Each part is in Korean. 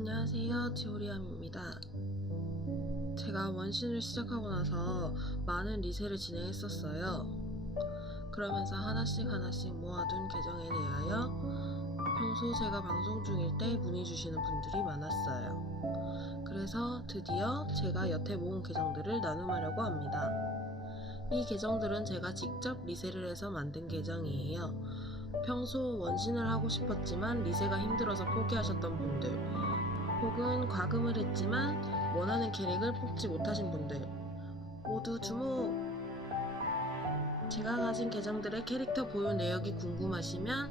안녕하세요. 지오리암입니다. 제가 원신을 시작하고 나서 많은 리세를 진행했었어요. 그러면서 하나씩 하나씩 모아둔 계정에 대하여 평소 제가 방송 중일 때 문의 주시는 분들이 많았어요. 그래서 드디어 제가 여태 모은 계정들을 나눔하려고 합니다. 이 계정들은 제가 직접 리세를 해서 만든 계정이에요. 평소 원신을 하고 싶었지만 리세가 힘들어서 포기하셨던 분들, 혹은 과금을 했지만 원하는 캐릭을 뽑지 못하신 분들, 모두 주목! 제가 가진 계정들의 캐릭터 보유 내역이 궁금하시면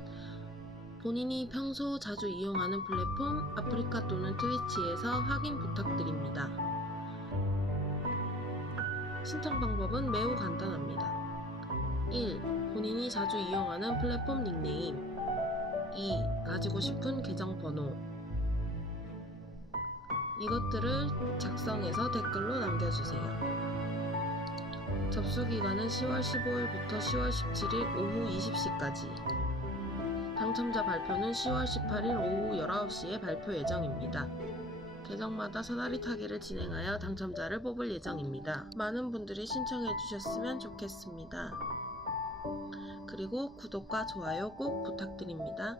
본인이 평소 자주 이용하는 플랫폼 아프리카 또는 트위치에서 확인 부탁드립니다. 신청 방법은 매우 간단합니다. 1. 본인이 자주 이용하는 플랫폼 닉네임 2. 가지고 싶은 계정 번호 이것들을 작성해서 댓글로 남겨주세요. 접수 기간은 10월 15일부터 10월 17일 오후 20시까지. 당첨자 발표는 10월 18일 오후 19시에 발표 예정입니다. 계정마다 사다리 타기를 진행하여 당첨자를 뽑을 예정입니다. 많은 분들이 신청해 주셨으면 좋겠습니다. 그리고 구독과 좋아요 꼭 부탁드립니다.